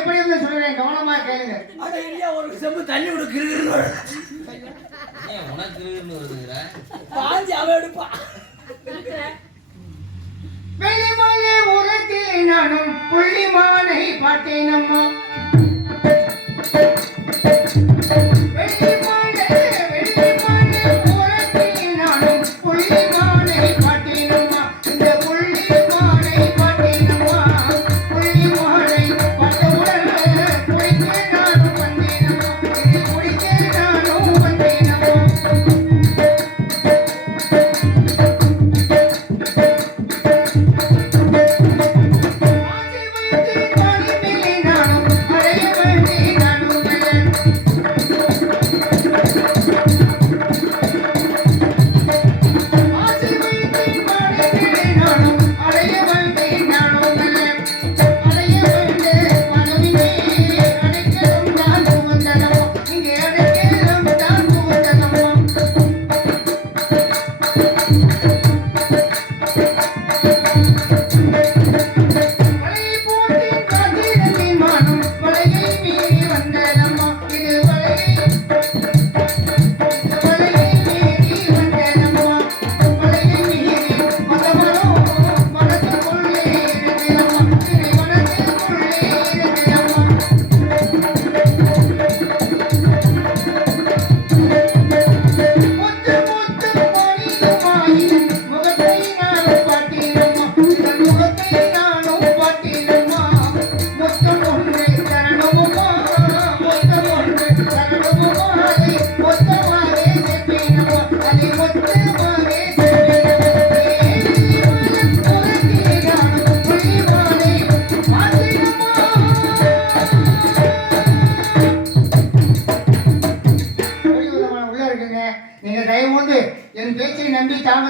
எப்படி இருந்து சொல்றேன், கவனமா கேளுங்க. அட இல்லையா, ஒரு செம்பு தண்ணி விடு கிருகிருன்னு உனக்கு கிருகிருன்னு வருதுடா. பாஞ்சி அவ எடுப்பா. வெளிமலை உரத்தில் நானும் புள்ளிமானை பார்த்தேன் அம்மா.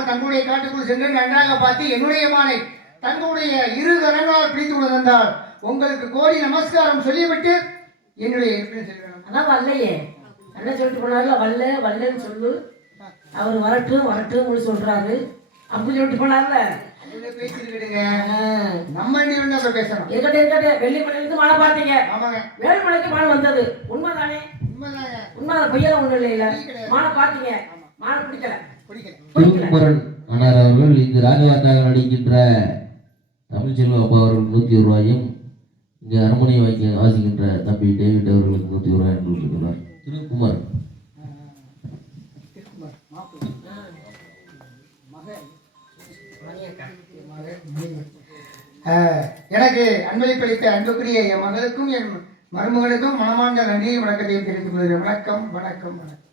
தங்களுடைய காட்டுக்குள் சென்று நன்றாக பார்த்து என்னுடைய மானை தங்களுடைய இரு கரங்களால் பிடித்து கொண்டிருந்தால் உங்களுக்கு கோடி நமஸ்காரம் சொல்லிவிட்டு என்னுடைய அதான் வரலையே என்ன சொல்லிட்டு போனாரு, வரல வரலன்னு சொல்லு, அவர் வரட்டும் வரட்டும் சொல்றாரு அப்படி சொல்லிட்டு போனார்ல. பேசிருக்கிடுங்க, நம்ம பேசணும். இருக்கட்டும் வெள்ளிமலையிலிருந்து மழை பார்த்தீங்க. ஆமாங்க, வேலுமலைக்கு மழை வந்தது உண்மைதானே? உண்மைதான், பொய்யெல்லாம் ஒண்ணும் இல்லை. மழை பார்த்தீங்க, மழை பிடிக்கல. திருக்குமரன் அனார் அவர்கள் இங்கு ராஜவாத்தாக நடிக்கின்ற தமிழ்ச்செல்வ அப்பா அவர்கள் 100 ரூபாயும், இங்கு அரண்மனை வாசிக்கின்ற தம்பி டேவிட் அவர்களுக்கு 100 ரூபாய் கொடுத்திருக்கிறார். திருக்குமர் எனக்கு அன்பளிப்பளித்த அன்புக்குரிய என் மகளுக்கும் என் மருமகளுக்கும் மனமார்ந்த நன்றியை வணக்கத்தையும் தெரிவித்துக் கொள்கிறேன். வணக்கம் வணக்கம் வணக்கம்.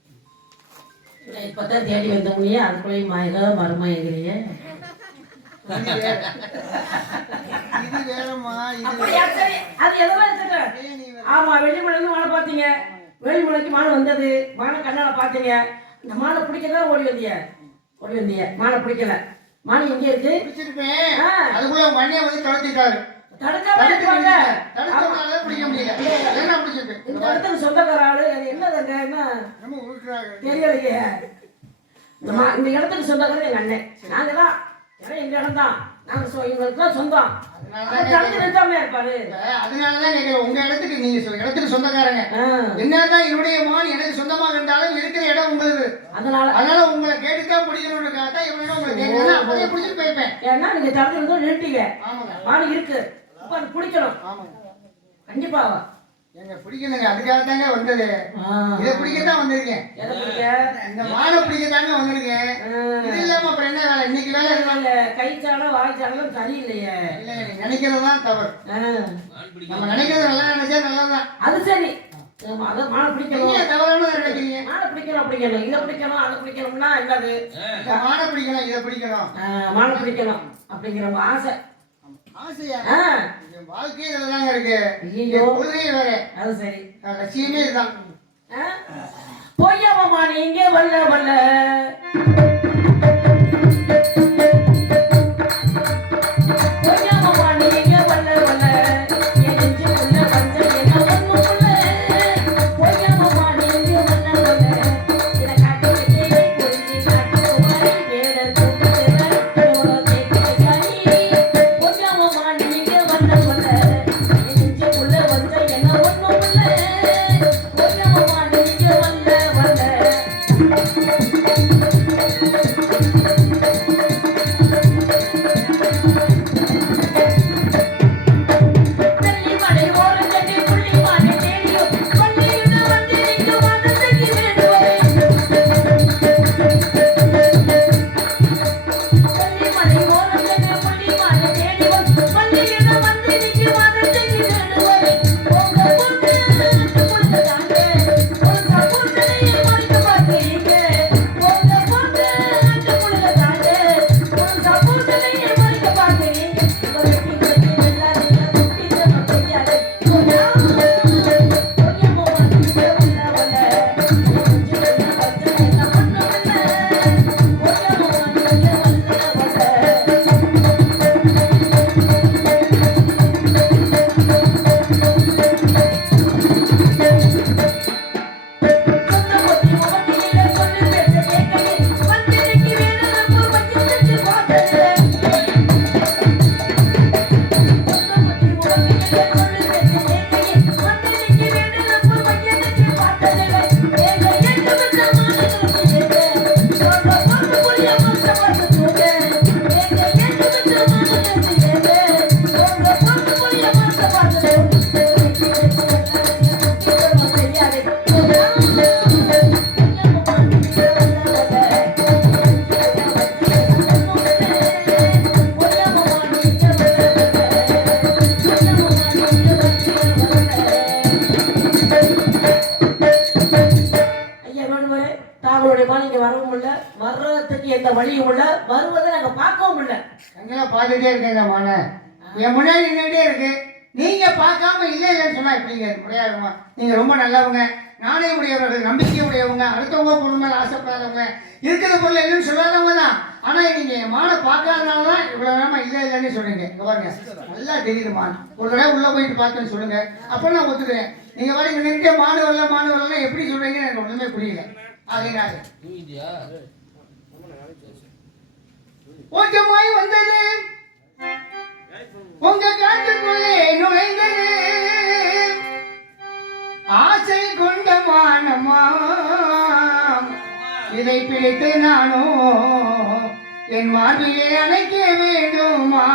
இப்பதான் தேடி வந்த முடியே அதுக்குள்ளே மயக மருமயங்கிறிய ஆமா. வெள்ளிமலைக்கு மாலை பார்த்தீங்க, வேலுமலைக்கு மாலை வந்தது, மாலை கண்ணால பார்த்தீங்க. இந்த மாலை பிடிக்கதான் ஓடி வந்திய மாலை பிடிக்கல. மாலை எங்க இருக்கு? அதுக்குள்ள உங்க அண்ணியை வந்து தொடர்த்திட்டாரு. சொந்தக்கார ஆளு என்னது தெரியலையே. இந்த இடத்துக்கு சொந்தக்காரர் எங்க அண்ணன், நாங்க தான் எங்க இடம் தான், நாங்க எங்களுக்கு தான் சொந்தம். இருப்பாரு. அதனாலதான் கேட்கிறேன், உங்க இடத்துக்கு நீங்க இடத்துக்கு சொந்தக்காரங்க என்னதான் என்னுடைய மான் எனக்கு சொந்தமாக இருந்தாலும் இருக்கிற இடம் உங்களுக்கு. அதனால உங்களை கேட்டுதான் பிடிக்கணும்னுக்காக தான் இவங்க உங்களை கேட்கறேன். அப்பவே பிடிச்சிட்டு போயிருப்பேன். ஏன்னா நீங்க தரத்துல இருந்து நிறுத்திங்க, மான் இருக்கு, அது பிடிக்கணும். கண்டிப்பாவா எங்க பிடிக்கணுங்க, அதுக்காக தாங்க வந்தது. இதை பிடிக்கத்தான் வந்திருக்கேன், இந்த மானை பிடிக்கத்தாங்க வந்திருக்கேன். இது இல்லாம அப்புறம் என்ன வேலை? இன்னைக்கு வேலை இருந்தாங்க கைச்சாலும் வாய்ச்சாலும் சரியில்லையே. இல்ல நீங்க நினைக்கிறதுதான் தவறு. நம்ம நினைக்கிறது நல்லா நினைச்சா நல்லதான். அது சரி, மானை பிடிக்கணும் தவறானதை நினைக்கிறீங்க. மானை பிடிக்கணும் அப்படிங்கணும், இதை பிடிக்கணும் அதை பிடிக்கணும்னா என்னது? மானை பிடிக்கணும் இதை பிடிக்கணும், மானை பிடிக்கணும் அப்படிங்கிற ஆசை. ஆசையா? வாழ்க்கையே இதுதாங்க இருக்கு, கொள்கையே வேற. அது சரி, லட்சியமே இதுதான். பொய்யாமமா நீங்க வல்ல வல்ல வர்றதுக்கு எந்த வழியும் இல்லை, வருவதை நாங்க பார்க்கவும் இல்லை. எங்கெல்லாம் பார்த்துட்டே இருக்கேங்க மான, என் முன்னாடி நின்றுட்டே இருக்கு. நீங்க பார்க்காம இல்லை இல்லைன்னு சொன்னா எப்படிங்க முடியாதுமா? நீங்க ரொம்ப நல்லவங்க, நாணய உடையவர்கள், நம்பிக்கை உடையவங்க, அடுத்தவங்க பொருள் மேல ஆசைப்படாதவங்க, இருக்கிற பொருள் இல்லைன்னு சொல்லாதவங்க தான். ஆனா நீங்க என் மானை பார்க்காதனால தான் இவ்வளவு நேரமா இல்லை இல்லைன்னு சொல்றீங்க. இங்க பாருங்க, நல்லா தெரியுது மான். ஒரு தடவை உள்ள போயிட்டு பார்த்தேன்னு சொல்லுங்க, அப்ப நான் ஒத்துக்கிறேன். நீங்க பாருங்க நின்று மாடு வரலாம் எப்படி சொல்றீங்கன்னு எனக்கு ஒண்ணுமே புரியல. அதனால ஓட்டமாய் வந்தது உங்க காட்டுக்குள்ளே நுழைந்தது, ஆசை கொண்ட மானமா இதை பிடித்து நானோ என் மார்பிலே அணைக்க வேண்டுமா?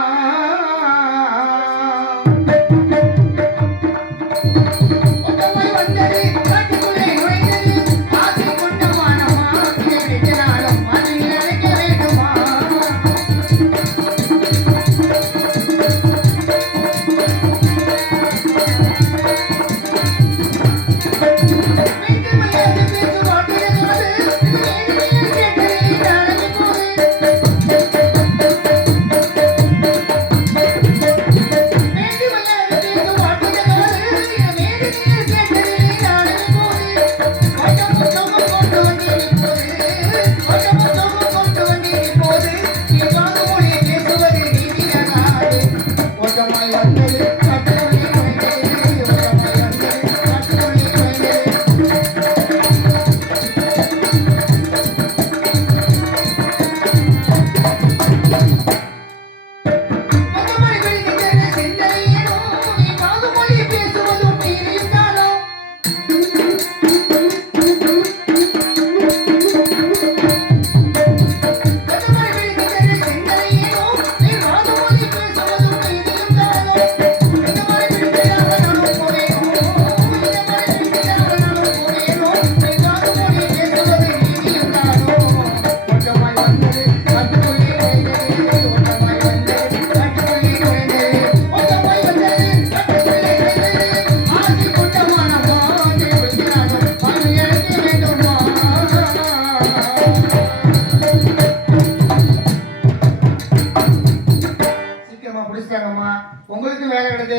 உங்களுக்கு வேலை கிடையாது,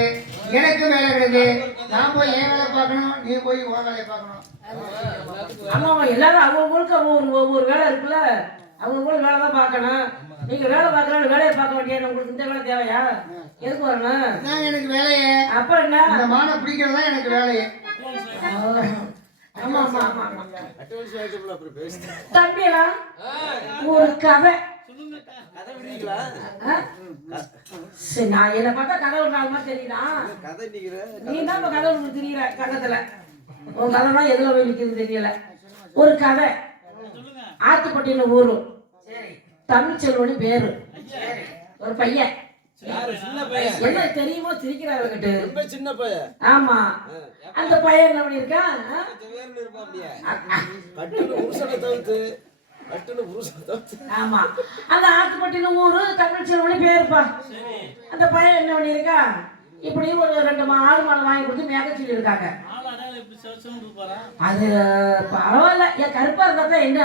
எனக்கு வேலை கிடையாது. நான் போய் என் வேலை பார்க்கணும், நீ போய் உன் வேலையை பார்க்கணும். ஆமாம், எல்லாரும் அவங்களுக்கு ஒவ்வொரு வேலை இருக்குல்ல, அவங்க வேலை தான் பார்க்கணும். நீங்க வேலை பார்க்கறாங்க, வேலையை பார்க்க வேண்டியது. உங்களுக்கு இந்த வேலை தேவையா? எதுக்கு வரணும்? நான் எனக்கு வேலையே அப்புறம் என்ன? இந்த மானை பிடிக்கிறது தான் எனக்கு வேலையே. ஆமா ஆமா ஆமா ஆமா. தம்பியெல்லாம் ஒரு கதை சரி, நான் என்ன பார்த்தா கதை ஒரு நாள் மாதிரி தெரியுதா? நீ தான் கதை ஒன்று தெரியல கதத்துல. உன் கதைலாம் எதுல போய் நிற்கிறது தெரியல. ஒரு கதை, ஆத்துப்பட்டின ஊரு, தமிழ்ச்செல்வனு பேரு, ஒரு பையன். என்ன தெரியுமோ சிரிக்கிறாரு சின்ன பையன். ஆமா, அந்த பையன் என்ன பண்ணிருக்கான்? ஆமா, அந்த ஆத்துப்பட்டின ஊரு தமிழ்ச்செல்வனு பேருப்பா. அந்த பையன் என்ன பண்ணிருக்கா, இப்படி ஒரு 2 ஆடு மாடு வாங்கி கொடுத்து மேக சொல்லி இருக்காங்க. அது பரவாயில்ல, என் கருப்பா இருந்தா என்ன.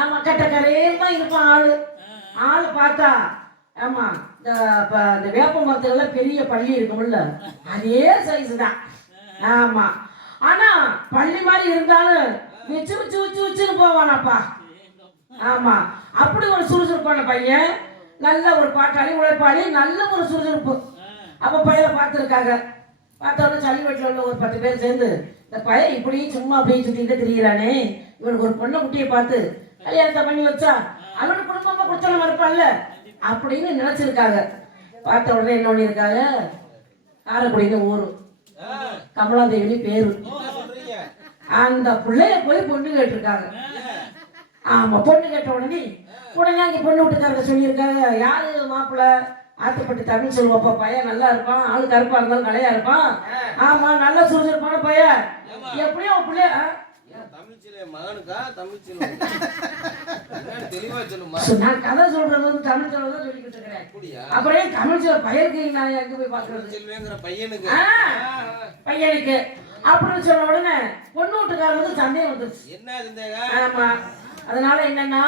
ஆமா, கட்டக்கரையெல்லாம் இருப்பான் ஆளு. ஆளு பார்த்தா ஆமா, இந்த வேப்ப மரத்துல பெரிய பள்ளி இருக்கும்ல, அதே சைஸ் தான். ஆமா, ஆனா பள்ளி மாதிரி இருந்தாலும் வச்சு வச்சு வச்சு வச்சுன்னு போவானாப்பா. ஆமா, அப்படி ஒரு சுறுசுறுப்பான பையன், நல்ல ஒரு பாட்டாளி, உழைப்பாளி, நல்ல ஒரு சுறுசுறுப்பு. அப்ப பையனை பார்த்துருக்காங்க. பார்த்தோன்னா சளி வீட்டில் உள்ள ஒரு 10 பேர் சேர்ந்து, இந்த பையன் இப்படி சும்மா அப்படியே சுத்திக்கிட்டே திரியிறானே, இவனுக்கு ஒரு பொண்ணை குட்டியை பார்த்து கல்யாணத்தை பண்ணி வச்சா அவனுக்கு குடும்பமா குடுத்தன மறுப்பான்ல அப்படின்னு நினைச்சிருக்காங்க. பார்த்த உடனே என்ன பண்ணிருக்காங்க, காரைக்குடியில ஊரு, கமலாதேவி பேரு, அந்த பிள்ளைய போய் பொண்ணு கேட்டிருக்காங்க. ஆமா, பொண்ணு கேட்ட உடனே அங்கே பொண்ணு வீட்டுக்காரங்க சொல்லியிருக்காங்க, யாரு மாப்பிள்ளை? ஆத்துப்பட்டு தமிழ் செல்வப்பா, பையன் நல்லா இருப்பான், ஆளு கருப்பா இருந்தாலும் கலையா இருப்பான். ஆமா, நல்ல சுறுசுறுப்பான பையன். எப்படியும் அவன் பிள்ளைய நான் கதை சொல்றது தமிழ் செல்வம் தான் சொல்லிக்கிட்டு இருக்கிறேன். அப்புறம் தமிழ் செல்வ பையனுக்கு நான் எங்க போய் பாக்குறது? பையனுக்கு அப்படின்னு சொன்ன உடனே பொண்ணு வீட்டுக்காரங்களுக்கு சந்தேகம் வந்துருச்சு. ஆமா, அதனால என்னன்னா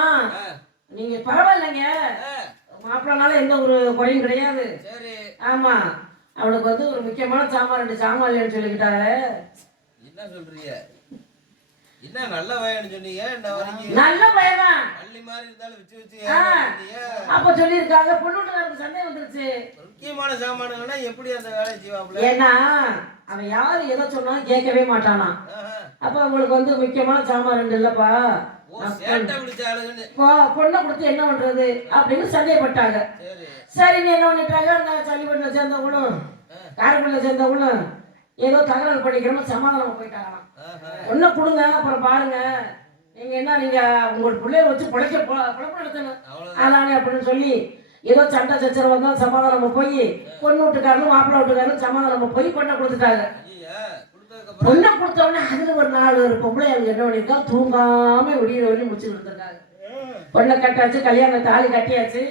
நீங்க பரவாயில்லைங்க, மாப்பிள்ளனால எந்த ஒரு குறையும் கிடையாது. ஆமா, அவளுக்கு வந்து ஒரு முக்கியமான சாமான் 2 சாமான் இல்லைன்னு சொல்லிக்கிட்டாங்க. என்ன சொல்றீங்க? என்ன நல்ல பையன்னு சொன்னீங்க, என்ன வரைக்கும் நல்ல பையன் பள்ளி மாதிரி இருந்தாலும் வச்சு அப்ப சொல்லியிருக்காங்க. பொண்ணுட்டுக்காரருக்கு சந்தேகம் வந்துருச்சு. முக்கியமான சாமானுங்கன்னா எப்படி அந்த வேலையை செய்வாப்புல? ஏன்னா அவன் யாரு எதை சொன்னாலும் கேட்கவே மாட்டானா. அப்ப அவங்களுக்கு வந்து முக்கியமான சாமான் 2 இல்லப்பா, பொண்ணை கொடுத்து என்ன பண்றது அப்படின்னு சந்தேகப்பட்டாங்க. சரி, நீ என்ன பண்ணிட்டாங்க, அந்த சளிபட்டில சேர்ந்தவங்களும் காரைக்குடியில சேர்ந்தவங்களும் ஏதோ தகவல் படிக்கிறோம் சமாதானம் போயிட்டாங்களாம். பொண்ணை கொடுங்க, அப்புறம் பாருங்க, நீங்க என்ன நீங்க உங்களோட பிள்ளைய வச்சு குழப்பம் நடத்தணும் அதானே அப்படின்னு சொல்லி ஏதோ சண்டை சச்சரவு வந்தால் சமாதானம் போய் பொண்ணு வீட்டுக்காரனும் மாப்பிள்ளை வீட்டுக்காரனும் சமாதானம் போய் பொண்ணை கொடுத்துட்டாங்க. பொண்ணை கொடுத்த உடனே அதுல ஒரு 4 பொம்பளை அவங்க என்ன பண்ணிருக்கா, தூங்காம விடிய வரையும் முடிச்சு கொடுத்துருக்காங்க. பொண்ணை கட்டாச்சு, கல்யாண தாலி கட்டியாச்சு,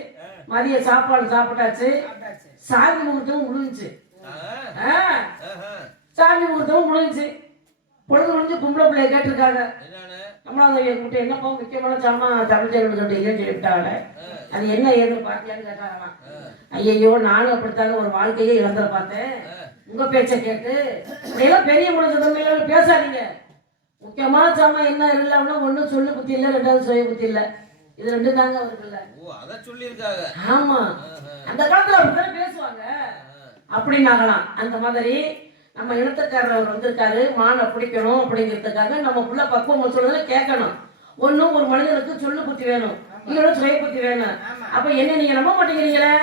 மதிய சாப்பாடு சாப்பிட்டாச்சு, சாமி முகூர்த்தமும் முடிஞ்சுச்சு. சாமி முகூர்த்தமும் முடிஞ்சுச்சு. பொழுது முடிஞ்சு கும்பளை பிள்ளைய கேட்டிருக்காங்க, நம்மளாம் என்னப்பா முக்கியமான சாமான் தமிழ்ச்செல்வன் இல்லைன்னு சொல்லிவிட்டாங்க. அது என்ன ஏதுன்னு பார்த்தியான்னு கேட்டாங்களாம். ஐயோ, நானும் அப்படித்தாங்க ஒரு வாழ்க்கையே இழந்துட பார்த்தேன், உங்க பேச்சை கேட்டு எல்லாம் பெரிய முடிஞ்சது பேசாதீங்க. முக்கியமான சாமான் என்ன இல்லைன்னா ஒன்றும் சொல்லு புத்தி இல்லை, 2வது சுய புத்தி இல்லை, இது 2 தாங்க அவருக்குல்ல. ஆமா, அந்த காலத்துல அப்படித்தானே பேசுவாங்க அப்படின்னாங்களாம். அந்த மாதிரி நம்ம இனத்துக்காரர் அவர் வந்திருக்காரு, மானை பிடிக்கணும் அப்படிங்கிறதுக்காக நம்ம புள்ள பக்குவம் சொல்றதுல கேட்கணும். ஒன்றும் ஒரு மனிதனுக்கு சொல்லு புத்தி வேணும், இன்னொரு சுய புத்தி வேணும். அப்ப என்ன நீங்க நம்ப மாட்டேங்கிறீங்களே,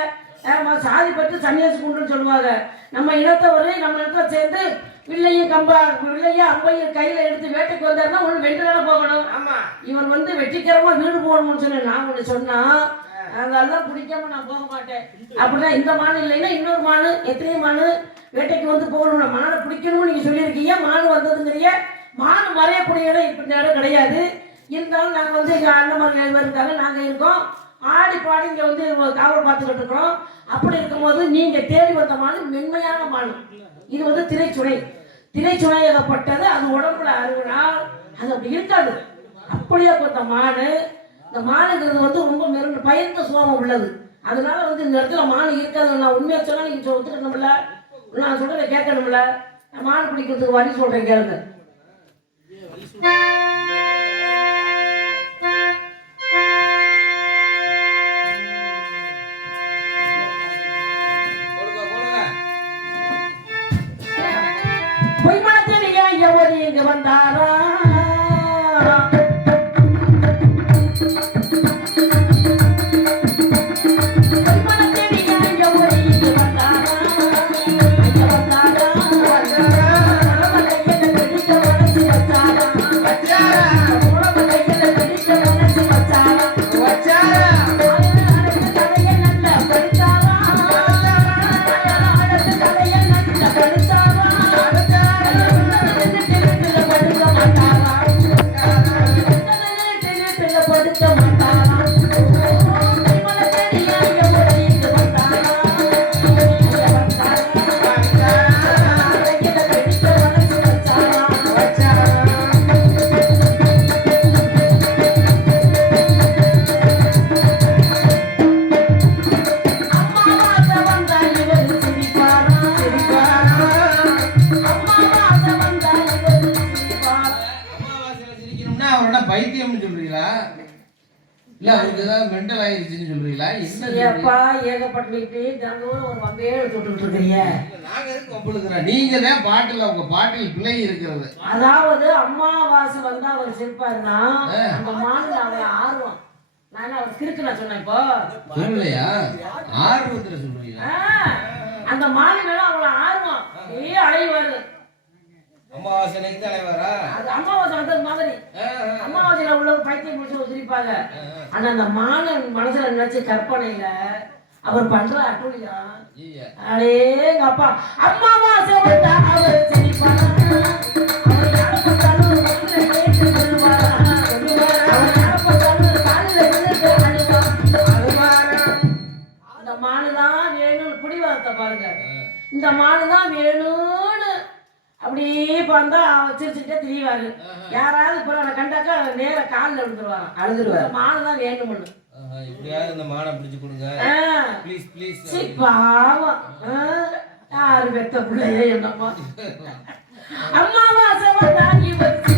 சாதி பற்றி சன்னியாசி குண்டுன்னு சொல்லுவாங்க. நம்ம இனத்தவரு நம்ம இடத்துல சேர்ந்து வில்லையும் அம்பையும் கையில எடுத்து வேட்டைக்கு வந்தாருன்னா ஒண்ணு வென்று தானே போகணும். இவன் வந்து வெற்றிகரமா வீடு போகணும்னு சொன்ன நான் ஒண்ணு சொன்னா அதெல்லாம் பிடிக்காம நான் போக மாட்டேன். அப்படின்னா இந்த மானு இல்லைன்னா இன்னொரு மானு, எத்தனையோ மானு வேட்டைக்கு வந்து போகணும். மானை பிடிக்கணும்னு நீங்க சொல்லியிருக்கீங்க, மானு வந்ததுங்கிறீங்க. மானு மறையக்கூடிய இடம் இப்ப இந்த இடம் கிடையாது. இருந்தாலும் நாங்க வந்து எங்க அண்ணன்மார்கள் 7 பேர் இருக்காங்க, நாங்க இருக்கோம், ஆடி பாடி இங்க வந்து காவல் பார்த்துக்கிட்டு இருக்கிறோம். அப்படி இருக்கும்போது நீங்க தேடி வந்த மானு மென்மையான மானு. இது வந்து திரைச்சுனையாகப்பட்டது. அது உடம்புல அறுவினால் அது அப்படி இருக்காது. அப்படியே கொண்ட மானு, இந்த மானுங்கிறது வந்து ரொம்ப மெருண்டு பயந்த சுவாபம் உள்ளது. அதனால வந்து இந்த இடத்துல மானு இருக்காது. நான் உண்மையா சொன்னா நீங்க ஒத்துக்கணும்ல, நான் சொல்றதை கேட்கணும்ல. மானு பிடிக்கிறதுக்கு வழி சொல்றேன் கேளுங்க. பொய்மனத்தேடியா எவரு இங்க வந்தாரா, பைத்தியம்னு சொல்றீங்களா, இல்ல அவருக்கு ஏதாவது மெண்டல் ஆயிருச்சுன்னு சொல்றீங்களா? என்னப்பா ஏகப்பட்டு தினந்தோறும் ஒரு வம்பையே தொட்டுக்கிட்டு இருக்கிறீங்க. நாங்க எதுக்கு வம்புழுக்கிறோம்? நீங்க தான் பாட்டுல உங்க பாட்டில் பிள்ளை இருக்கிறது. அதாவது அம்மாவாசை வந்தா அவர் சிரிப்பாருன்னா அந்த மாநில அவரை ஆர்வம். நான் அவர் கிறுக்கு நான் சொன்னேன் இப்போ சொல்லலையா? ஆர்வத்துல சொல்றீங்களா? அந்த மாநில அவளை ஆர்வம் அடைவாரு. அமாவாசைக்கு தலைவரா? அது அமாவாசை வந்தது மாதிரி அமாவாசையில உள்ள பைத்தியம் முடிச்சு சிரிப்பாங்க. ஆனா அந்த மாணவன் மனசுல நினைச்ச கற்பனையில அவர் பண்ற அட்டுழியா அடேங்க அப்பா. அமாவாசை வந்தா அவர் சிரிப்பாங்க, அந்த மானுதான் வேணும்னு பிடிவாதத்தை பாருங்க. இந்த மானுதான் வேணும்னு அப்படியே பார்த்தா சிரிச்சுட்டே திரிவாரு. யாராவது இப்போ கண்டாக்கா நேர காலில் விழுந்துருவாங்க, அழுதுருவாரு. மாடு தான் வேணும்னு. இப்படியாவது இந்த மாடை பிடிச்சு கொடுங்க ப்ளீஸ் ப்ளீஸ். பாவம் யாரு பெத்த பிள்ளையே என்னம்மா அம்மாவா சவதாகி வச்சி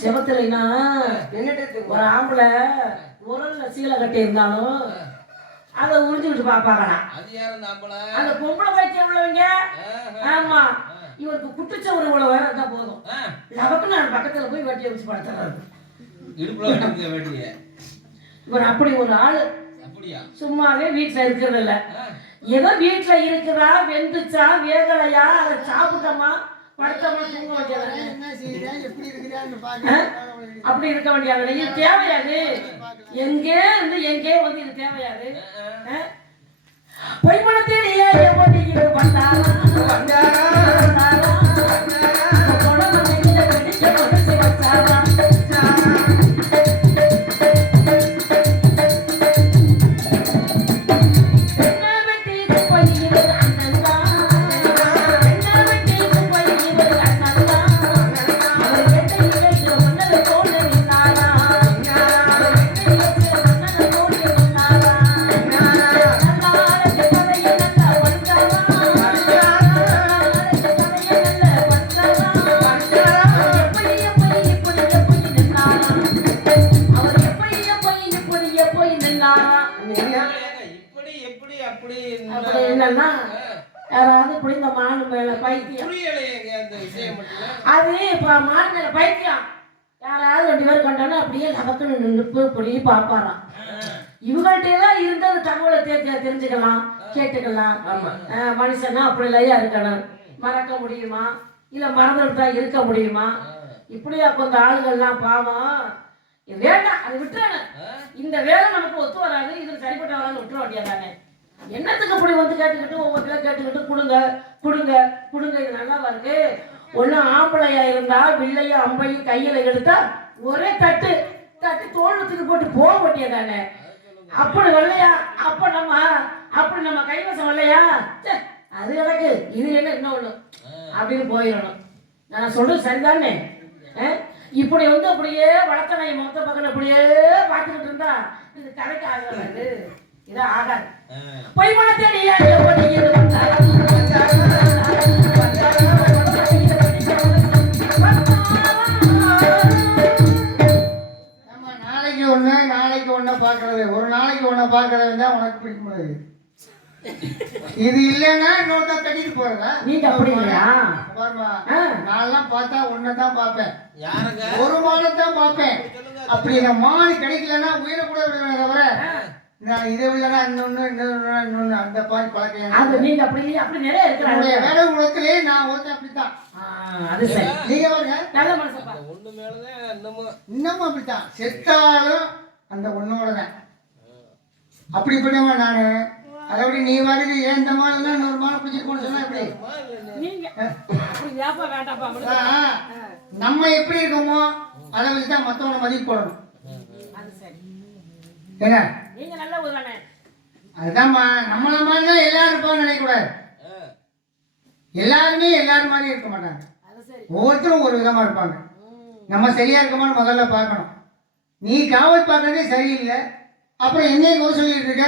செவத்துலனா ஒரு ஆம்பளை உரல்ல சீலை கட்டி இருந்தாலும் அதை உறிஞ்சுக்கிட்டு பாப்பாங்கண்ணா. அந்த பொம்பளை பைத்தியம் உள்ளவங்க ஆமா இவருக்கு குட்டுச்சவரு இவ்வளவு வேற இருந்தா போதும், நமக்கு நான் பக்கத்துல போய் வெட்டியை வச்சு படுத்துறாரு. இவர் அப்படி ஒரு ஆளு. சும்மாவே வீட்டுல இருக்கிறது இல்ல, ஏதோ வீட்டுல இருக்குதா வெந்துச்சா வேகலையா அதை சாப்பிட்டோமா படுத்தோமா தூங்க வேண்டியது. அப்படி இருக்க வேண்டியது இது தேவையாது. எங்கே இருந்து எங்கே வந்து இது தேவையாது. பொய்மனத்திலேயே எப்படி வந்தாரா என்னன்னா யாராவது இப்படி இந்த மாடு மேல பைத்தியம் அது இப்ப மாடு மேல பைத்தியம் யாராவது 2 பேர் கண்டாலும் அப்படியே நமக்குன்னு நின்று இப்படி பாப்பாராம். இவங்கள்ட்ட தான் இருந்தது தகவலை தெரிஞ்சுக்கலாம் கேட்டுக்கலாம். மனுஷனா அப்படி இல்லையா இருக்கணும், மறக்க முடியுமா இல்ல மறந்துட்டு தான் இருக்க முடியுமா? இப்படியா கொஞ்சம் ஆளுகள்லாம் பாவம் வேண்டாம், அதை விட்டுறணும். இந்த வேலை நமக்கு ஒத்து வராது, இது சரிப்பட்ட வராது விட்டுற வேண்டியதானே. என்னத்துக்கு அப்படி வந்து கேட்டுக்கிட்டு ஒவ்வொருத்தர கேட்டுக்கிட்டு கொடுங்க கொடுங்க கொடுங்க, இது நல்லாவா இருக்கு? ஒன்னும் ஆம்பளையா இருந்தா வில்லையும் அம்பையும் கையில எடுத்தா ஒரே தட்டு தட்டு தோட்டத்துக்கு போட்டு போக வேண்டியதானே. அப்படி வரலையா அப்படி நம்ம கைவசம் வரலையா அது எனக்கு இது என்ன இன்னொன்னு அப்படின்னு போயிடணும். நான் சொல்றது சரிதானே? இப்படி வந்து அப்படியே வளர்த்தனை மொத்த பக்கம் அப்படியே பார்த்துக்கிட்டு இருந்தா இது கடைக்கு ஆகாது, இது ஆகாது. பொய்மனத்தை நாளைக்கு ஒண்ணு பாக்குறது, ஒரு நாளைக்கு ஒண்ணு பாக்குறது தான் உனக்கு பிடிக்க முடியாது. இது இல்லைன்னா இன்னொருத்தா கட்டிட்டு போறதா? நீங்க அப்படி இல்லையா? நான்லாம் பார்த்தா ஒன்னதான் பார்ப்பேன், ஒரு மானத்தான் பார்ப்பேன். அப்படி இந்த மானு கிடைக்கலன்னா உயிரை கூட விடுவேன் தவிர நான் இதை இல்லைன்னா இன்னொன்னு அந்த பாதி பழக்கம். நீங்க அப்படி இல்லையா? அப்படி நிறைய இருக்கிறாங்க வேலை உலகத்திலே நான் ஒருத்தன் அப்படித்தான். அது சரி, நீங்க பாருங்க நல்ல மனசப்பா. இன்னமும் அப்படித்தான், செத்தாலும் அந்த ஒன்னோடதான். அப்படிப்பட்டவன் நானு. அதோட நீ வாடகை ஏன் இந்த மாலை இன்னொரு மாலை பிடிச்சிட்டு போன சொன்னா எப்படி? நம்ம எப்படி இருக்கோமோ அதை வச்சுதான் மத்தவனை மதிப்பு போடணும். என்ன அதுதான்மா, நம்மள மாதிரிதான் எல்லாரும் இருப்பான்னு நினைக்கக்கூடாது. எல்லாருமே எல்லாரும் மாதிரி இருக்க மாட்டாங்க, ஒவ்வொருத்தரும் ஒரு விதமா இருப்பாங்க. நம்ம சரியா இருக்கமான்னு முதல்ல பார்க்கணும். நீ காவல் பார்க்கறதே சரியில்லை, அப்புறம் என்னைய கோல் சொல்லிட்டு இருக்க?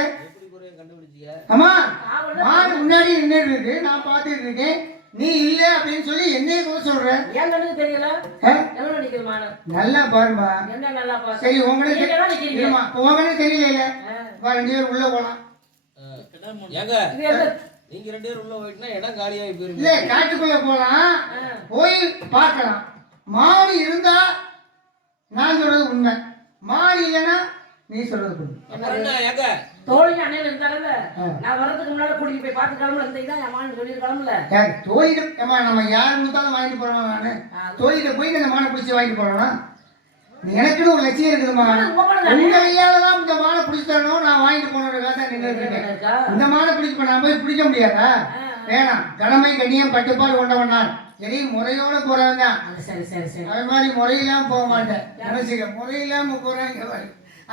ஆமா, மாடு முன்னாடி நின்றுட்டு இருக்கு, நான் பார்த்துட்டு இருக்கேன், நீ இல்ல அப்படின்னு சொல்லி என்னைய கோல் சொல்ற. ஏன் கண்ணுக்கு தெரியல? நல்லா பாருமா. சரி உங்களுக்கு தெரியல, 2 பேர் உள்ள போலாம். நீங்க 2 பேர் உள்ள போயிட்டா இடம் காலியாகி போயிரும். இல்ல காட்டுக்குள்ள போலாம், போய் பார்க்கலாம். மாடு இருந்தா நான் சொல்றது உண்மை, மாடு இல்லைன்னா நீ சொல்றது உண்மை. தோழி அண்ணன் இருந்தாங்கல்ல, நான் வர்றதுக்கு முன்னாடி கூட்டிட்டு போய் பார்த்து கிளம்புல இருந்தீங்கன்னா என் மான் சொல்லிட்டு கிளம்பல. தோழிட்டு நம்ம யார் முத்தாலும் வாங்கிட்டு போறோம். நானு தோழிட்ட போய் இந்த மானை பிடிச்சி வாங்கிட்டு போறோம்னா எனக்குன்னு ஒரு லட்சியம் இருக்குதுமா. உங்க தானே? உங்க கையால தான் இந்த மானை பிடிச்சி தரணும், நான் வாங்கிட்டு போனதுக்காக தான் நின்றுட்டு இருக்கேன். இந்த மானை பிடிக்க நான் போய் பிடிக்க முடியாதா? வேணாம். கடமை கண்ணியம் கட்டுப்பாடு கொண்டவன் நான். எதையும் முறையோட போறவன் தான். சரி சரி சரி. அது மாதிரி முறையில்லாம போக மாட்டேன். நினைச்சுக்க, முறையில்லாம போறாங்க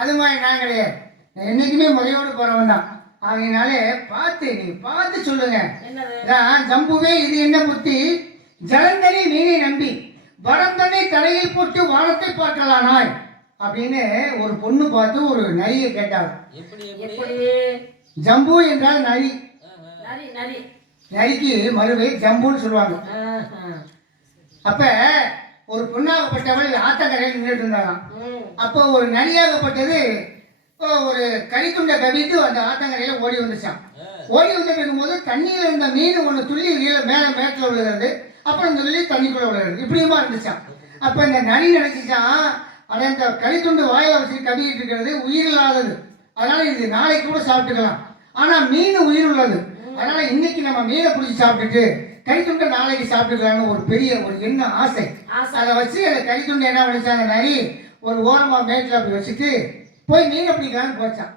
அது மாதிரி நான் கிடையாது. நான் என்னைக்குமே முறையோடு போறவன் தான். அதனாலே பார்த்து நீ பார்த்து சொல்லுங்க. ஜம்புவே இது என்ன புத்தி, ஜலந்தனை மீனை நம்பி வடந்தனை தலையில் போட்டு வானத்தை பார்க்கலானாய் அப்படின்னு ஒரு பொண்ணு பார்த்து ஒரு நரியை கேட்டாங்க. ஜம்பு என்றால் நரி. நரிக்கு மறுவை ஜம்புன்னு சொல்லுவாங்க. அப்ப ஒரு பொண்ணாகப்பட்டவள் ஆத்தங்கரையில் நின்றுட்டு இருந்தாங்க. அப்போ ஒரு நரியாகப்பட்டது ஒரு கரித்துண்டை கவித்து அந்த ஆத்தங்கரையில ஓடி வந்துச்சான். ஓடி வந்துட்டு இருக்கும்போது தண்ணியில இருந்த மீன் ஒன்று துள்ளி மேல மேட்டில் விழுகிறது, அப்புறம் துள்ளி தண்ணிக்குள்ள விழுகிறது, இப்படியுமா இருந்துச்சான். அப்ப இந்த நரி நினைச்சிச்சான், அதை இந்த கரித்துண்டு வாயில வச்சு கவிக்கிட்டு இருக்கிறது உயிர் இல்லாதது, அதனால இது நாளைக்கு கூட சாப்பிட்டுக்கலாம். ஆனா மீன் உயிர் உள்ளது, அதனால இன்னைக்கு நம்ம மீனை பிடிச்சி சாப்பிட்டுட்டு கரித்துண்டை நாளைக்கு சாப்பிட்டுக்கலாம்னு ஒரு பெரிய ஒரு என்ன ஆசை. அதை வச்சு அந்த கரித்துண்டை என்ன பண்ணிச்சாங்க, நரி ஒரு ஓரமா மேட்டில் அப்படி வச்சுட்டு போய் மீனை பிடிக்கலான்னு போச்சான்.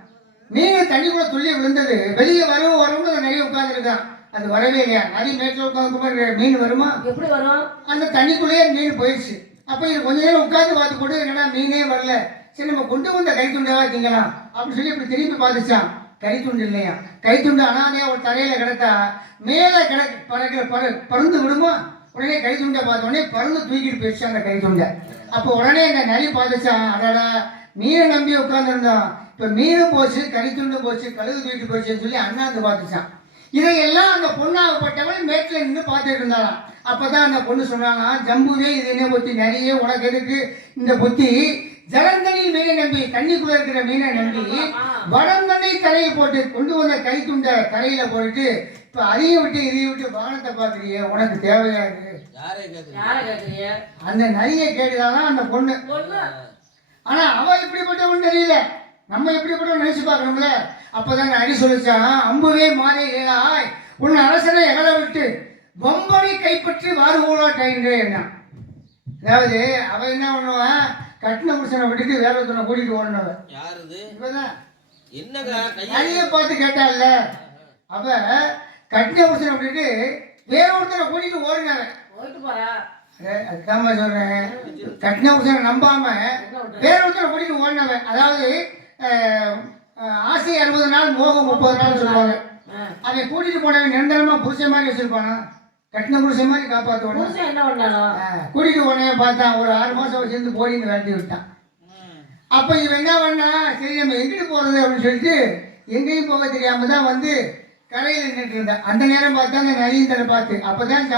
மீன் தண்ணிக்குள்ள துள்ளி விழுந்தது. வெளியே வரும் வரும்னு அந்த நரி உட்காந்துருக்கான். அது வரவே இல்லையா. நரி மேட்டில் உட்காந்து மீன் வருமா? எப்படி வரும்? அந்த தண்ணிக்குள்ளேயே மீன் போயிடுச்சு. அப்ப இது கொஞ்ச நேரம் உட்காந்து பார்த்து போட்டு என்னடா மீனே வரல, சரி நம்ம கொண்டு வந்த கரித்துண்டாவா திங்கலாம் அப்படின்னு சொல்லி இப்படி திரும்பி பார்த்துச்சான். கரித்துண்டு இல்லையா. கரித்துண்டு அனாதையா ஒரு தரையில கிடத்தா மேல பறந்து விடுமா. உடனே கரித்துண்டை பார்த்த உடனே பறந்து தூக்கிட்டு போயிடுச்சு அந்த கரித்துண்டை. அப்போ உடனே அந்த நரி பார்த்துச்சான், அடடா மீனை நம்பி உட்காந்துருந்தோம், இப்ப மீனும் போச்சு கரித்துண்டு போச்சு கழுகு தூக்கிட்டு போச்சுன்னு சொல்லி அண்ணாந்து பார்த்துச்சான். இதையெல்லாம் அந்த பொண்ணாகப்பட்டவள் மேட்டில் நின்று பார்த்துட்டு இருந்தாலாம். அப்பதான் அந்த பொண்ணு சொன்னாங்க, ஜம்புவே இது என்ன புத்தி, நிறைய உனக்கு எதுக்கு இந்த புத்தி, ஜலந்தனில் மீனை நம்பி தண்ணிக்குள்ள இருக்கிற மீனை நம்பி வடந்தண்ணை கரையில் போட்டு கொண்டு வந்த கரித்துண்ட கரையில போயிட்டு இப்ப அதையும் விட்டு இதையும் விட்டு வானத்தை பாக்குறிய, உனக்கு தேவையா இருக்கு? அந்த நரியை கேட்டுதான் அந்த பொண்ணு. ஆனா அவ எப்படிப்பட்டவன் தெரியல, நம்ம எப்படிப்பட்டவன் நினைச்சு பார்க்கணும்ல. அப்பதான் நரி சொல்லிச்சான், அம்புவே மாறே கேளாய் உன் அரசனை எகல விட்டு பொம்பனை கைப்பற்றி வாருகோலாட்டே என்ன. அதாவது அவ என்ன பண்ணுவான், கட்டின புருஷனை விட்டுட்டு வேற ஒருத்தனை கூட்டிட்டு ஓடினவன். இவதான் நரியை பார்த்து கேட்டால, அவ கட்டின புருஷனை விட்டுட்டு வேற ஒருத்தனை கூட்டிட்டு ஓடினவன். அதுதான் சொல்றேன், கட்டின புருஷனை நம்பாம வேற ஒருத்தனை கூட்டிட்டு ஓடினவன். அதாவது ஆசை 60 நாள் மோகம் 30 நாள் சொல்லுவாங்க. அதை கூட்டிட்டு போனவன் நிரந்தரமா புருஷன் மாதிரி வச்சிருப்பானா, கட்டின புருஷன் மாதிரி காப்பாற்றுவானா. கூட்டிட்டு போனே பார்த்தான், ஒரு 6 மாசம் வச்சிருந்து போடின்னு விரட்டி விட்டான். அப்ப இவன் என்ன பண்ணா, சரி நம்ம எங்கிட்டு போறது அப்படின்னு சொல்லிட்டு எங்கேயும் போக தெரியாம தான் வந்து கரையில் நின்றுட்டு இருந்தான். அந்த நேரம் பார்த்தா அந்த நரியந்தரை பார்த்து, அப்பதான்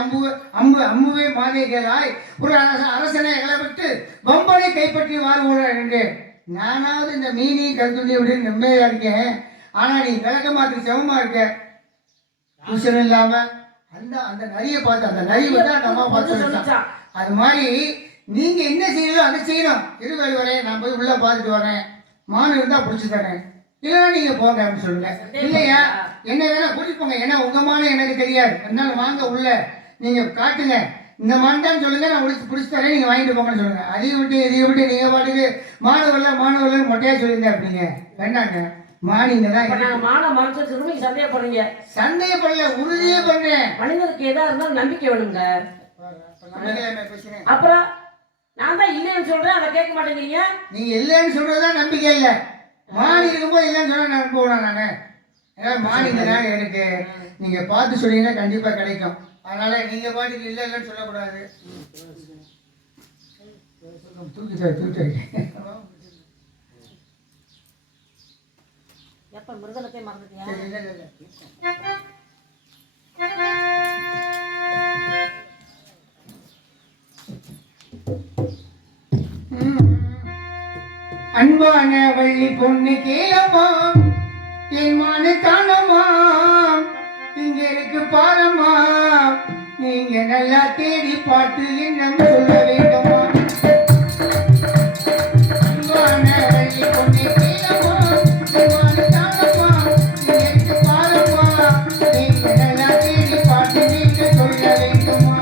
அம்புவே மாதே கேளாய் ஒரு அரசனை எகலப்பட்டு பொம்பனை கைப்பற்றி வாருவோடு. நானாவது இந்த மீனையும் கருத்துண்டி அப்படின்னு நிம்மதியா இருக்கேன், ஆனா நீ விளக்க மாத்திர செவமா இருக்க புருஷன் இல்லாம. அந்த அந்த நரியை பார்த்து அந்த நரி வந்து அந்த அம்மா பார்த்து அது மாதிரி நீங்க என்ன செய்யறதோ அதை செய்யணும். இருவேளை வரையும் நான் போய் உள்ள பார்த்துட்டு வரேன், மான் இருந்தா பிடிச்சி தரேன், இல்லைன்னா நீங்க போங்க அப்படின்னு சொல்லுங்க. இல்லையா என்ன வேணா கூட்டிட்டு போங்க, ஏன்னா உங்க மானம் எனக்கு தெரியாது, அதனால வாங்க உள்ள நீங்க காட்டுங்க, இந்த மான் தான் சொல்லுங்க, நான் பிடிச்சி தரேன், நீங்க வாங்கிட்டு போங்கன்னு சொல்லுங்க. அதையும் விட்டு இதையும் விட்டு நீங்க பாட்டுக்கு மாணவர்ல மொட்டையா சொல்லியிருந்தேன் அப்படிங்க. வேண்டாங்க, மானிங்க தான் சந்தேகப்படுறீங்க. சந்தேகப்படல, உறுதியே பண்றேன். மனிதனுக்கு எதா இருந்தாலும் நம்பிக்கை வேணுங்க. அப்புறம் நான் தான் இல்லைன்னு சொல்றேன், அதை கேட்க மாட்டேங்கிறீங்க. நீங்க இல்லைன்னு சொல்றதுதான் நம்பிக்கை இல்லை. மானி இருக்கும்போது இல்லைன்னு சொன்னா நான் போவேன் நானு. ஏன்னா மானிங்க தான் எனக்கு, நீங்க பார்த்து சொன்னீங்கன்னா கண்டிப்பா கிடைக்கும். அதனால நீங்க பாட்டுக்கு இல்லை இல்லைன்னு சொல்லக்கூடாது. எப்ப மிருதலத்தை மறந்துட்டியா? அன்பான வள்ளி பொண்ணு கேளமா, என் மான தானமா, இங்க இருக்கு பாரமா, நீங்க நல்லா தேடி பார்த்து என்ன சொல்ல வேண்டுமா. அன்பான வள்ளி பொண்ணு கேளமா, என் மான தானமா, இங்க இருக்கு பாரமா, நீங்க நல்லா தேடி பார்த்து நீங்க சொல்ல வேண்டுமா.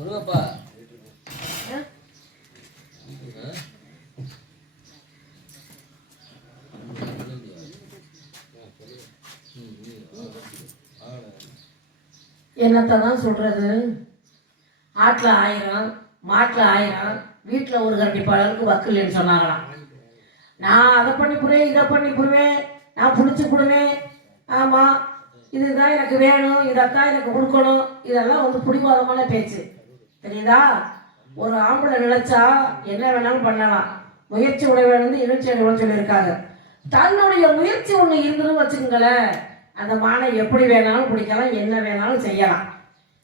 முருகப்பா என்னத்தை தான் சொல்றது, ஆட்டில் 1000 மாட்டில் 1000 வீட்டில் ஒரு கரண்டி பாலருக்கு வக்கில்லைன்னு சொன்னாங்களாம். நான் அதை பண்ணி புடுவேன், இதை பண்ணி புடுவேன், நான் பிடிச்சி புடுவேன். ஆமாம், இதுதான் எனக்கு வேணும், இதைத்தான் எனக்கு கொடுக்கணும், இதெல்லாம் வந்து பிடிவாதமான பேச்சு தெரியுதா. ஒரு ஆம்பளை நினைச்சா என்ன வேணாலும் பண்ணலாம், முயற்சி உடையவன் இழுச்சி அடைவன்னு சொல்லியிருக்காங்க. தன்னுடைய முயற்சி ஒன்று இருந்துன்னு வச்சுக்கோங்களேன், அந்த மானை எப்படி வேணாலும் பிடிக்கலாம், என்ன வேணாலும் செய்யலாம்.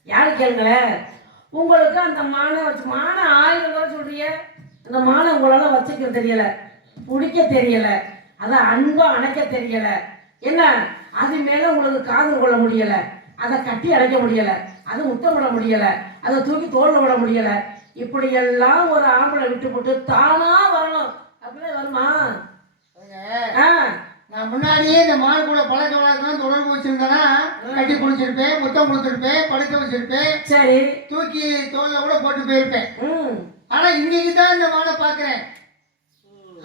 யாரு கேளுங்களேன், உங்களுக்கு அந்த மானை வச்சு மானை 1000 தடவை சொல்றீங்க, அந்த மானை உங்களால் வச்சுக்க தெரியல, பிடிக்க தெரியல, அதை அன்பா அணைக்க தெரியல, என்ன அது மேலே உங்களுக்கு காதல் கொள்ள முடியல, அதை கட்டி அடைக்க முடியல, அதை முத்தமிட முடியல, அதை தூக்கி தோல்ல விட முடியல. இப்படியெல்லாம் ஒரு ஆம்பளை விட்டு போட்டு தானா வரணும் அப்படியே வருமா? நான் முன்னாடியே இந்த மான் கூட பழக்க வழக்கம் தொடர்பு வச்சிருந்தேன்னா கட்டி பிடிச்சிருப்பேன், முத்தம் கொடுத்துருப்பேன், படுக்க வச்சிருப்பேன், சரி தூக்கி தோல்ல கூட போட்டு போயிருப்பேன். ஆனா இன்னைக்கு தான் இந்த மானை பாக்குறேன்,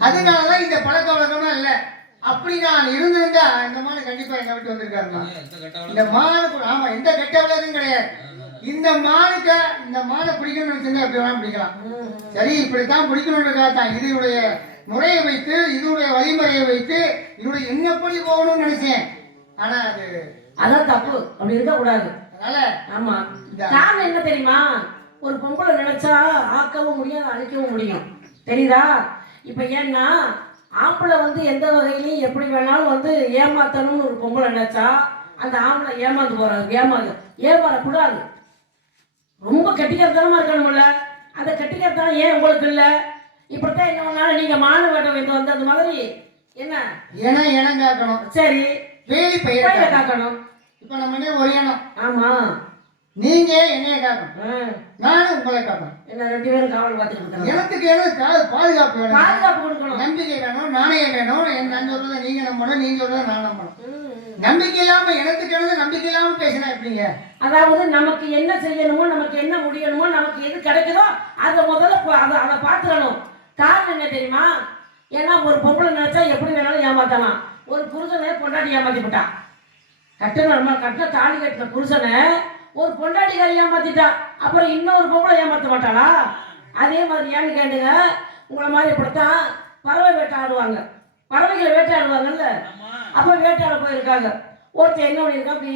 அதனாலதான் இந்த பழக்க வழக்கம்லாம் இல்லை. அப்படி நான் இருந்திருந்தா இந்த மானை கண்டிப்பா எங்க விட்டு வந்திருக்காருமா. இந்த மானுக்கு ஆமா எந்த கெட்ட விளக்கும் கிடையாது. இந்த மானுக்கு இந்த மானை பிடிக்கணும்னு வச்சிருந்தா எப்படி வேணாலும் பிடிக்கலாம். சரி இப்படித்தான் பிடிக்கணும்ன்றதுக்காகத்தான் இதனுடைய முறையை வைத்து இதனுடைய வழிமுறையை வைத்து இதனுடைய என்னப்படி போகணும்னு நினைச்சேன். ஆனா அதான் தப்பு, அப்படி இருக்க கூடாது. அதனால ஆமா, காரணம் என்ன தெரியுமா, ஒரு பொம்பளை நினைச்சா ஆக்கவும் முடியும் அழிக்கவும் முடியும் தெரியுதா. இப்ப ஏன்னா ஆம்பளை வந்து எந்த வகையிலையும் எப்படி வேணாலும் வந்து ஏமாத்தணும்னு ஒரு பொம்பளை நினைச்சா அந்த ஆம்பளை ஏமாந்து போறாரு. ஏமாறக்கூடாது, ரொம்ப கெட்டிக்கிறதனமா இருக்கணும்ல. அந்த கெட்டிக்கிறதான ஏன் உங்களுக்கு இல்லை? இப்படித்தான் என்ன பண்ணாலும் நீங்க மான வேட்டம் வந்து வந்து அந்த மாதிரி என்ன இனம் காக்கணும், சரி வேலி பயிரை காக்கணும். இப்ப நம்ம ஒரு இனம், ஆமா நீங்க என்னைய காக்கணும், நானும் உங்களை காக்கணும். என்ன 2 பேரும் காவல் பார்த்துட்டு எனக்கு பாதுகாப்பு வேணும், பாதுகாப்பு கொடுக்கணும், நம்பிக்கை வேணும், நாணயம் வேணும். நான் சொல்றதை நீங்க நம்பணும், நீங்க சொல்றதை நான் நம்பணும். நம்பிக்கை இல்லாம எனக்கு நம்பிக்கை இல்லாம பேசினா எப்படிங்க? அதாவது நமக்கு என்ன செய்யணுமோ, நமக்கு என்ன முடியணுமோ, நமக்கு எது கிடைக்குதோ அதை முதல்ல அதை பார்த்துக்கணும். காரணம் என்ன தெரியுமா, ஏன்னா ஒரு பொம்பளை நினைச்சா எப்படி வேணாலும் ஏமாத்தலாம். ஒரு புருஷனை பொண்டாட்டி ஏமாத்தி விட்டா, கட்டின தாலி கட்டின புருஷனை ஒரு பொண்டாட்டிக்காரி ஏமாத்திட்டா, அப்புறம் இன்னொரு பொம்பளை ஏமாத்த மாட்டாளா? அதே மாதிரி ஏன்னு கேட்டுங்க, உங்களை மாதிரி இப்படித்தான் பறவை வேட்டாடுவாங்க, பறவைகளை வேட்டையாடுவாங்கல்ல, அப்போ வேட்டையாட போயிருக்காங்க. ஒருத்தர் என்ன பண்ணியிருக்கான், அப்படி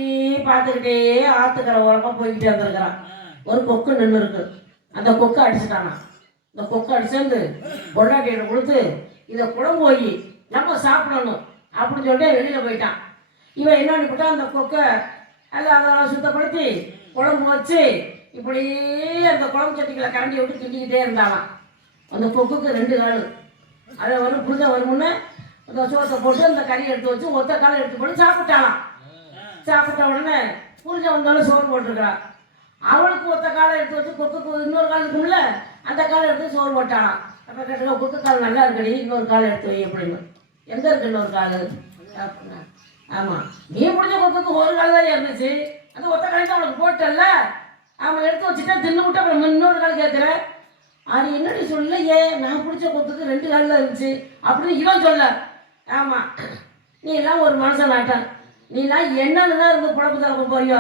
பார்த்துக்கிட்டே ஆற்றுக்கிற ஓரமாக போய்கிட்டே வந்துருக்கிறான். ஒரு கொக்கு நின்று இருக்கு, அந்த கொக்கை அடிச்சுட்டானா. இந்த கொக்கை அடிச்சுட்டு பொண்டாட்டியிட கொடுத்து இதை குழம்பு போய் நம்ம சாப்பிடணும் அப்படின்னு சொல்லிட்டு வெளியில் போயிட்டான். இவன் என்ன பண்ணிவிட்டான், அந்த கொக்கை அதெல்லாம் சுத்தப்படுத்தி குழம்பு வச்சு இப்படியே அந்த குழம்பு சட்டிகளை கரண்டி விட்டு கிண்டிக்கிட்டே இருந்தாலாம். அந்த கொக்குக்கு 2 கால், அதை புரிஞ்ச வருமுன்னே அந்த சோத்தை போட்டு அந்த கறி எடுத்து வச்சு ஒத்த காலை எடுத்து போட்டு சாப்பிட்டாலாம். சாப்பிட்ட உடனே புரிஞ்ச வந்தாலும் சோறு போட்டிருக்கிறான். அவளுக்கு ஒத்த காலை எடுத்து வச்சு கொக்குக்கு இன்னொரு கால் இருக்கும்ல, அந்த காலை எடுத்து சோறு போட்டாலாம். அப்போ கேட்டுக்க, கொக்கு கால் நல்லா இருக்கடி, இன்னொரு கால் எடுத்து வை அப்படின்னு. எங்கே இருக்கு இன்னொரு கால் அப்படின்னா, ஆமாம் நீ முடிஞ்ச கொக்குக்கு ஒரு கால் தான் இருந்துச்சு, அந்த ஒத்த காலை தான் அவளுக்கு போட்டல, அவன் எடுத்து வச்சுட்டா தின்னு விட்டு அப்புறம் இன்னொரு கால் கேட்குறேன். அது என்னடி சொல்லையே, நான் பிடிச்ச கொக்குக்கு 2 கால் தான் இருந்துச்சு அப்படின்னு இவன் சொல்ல. ஆமாம் நீ எல்லாம் ஒரு மனுஷன் நாட்டம், நீலாம் என்னன்னு தான் இருந்து குழப்பம் தரப்ப போறியோ,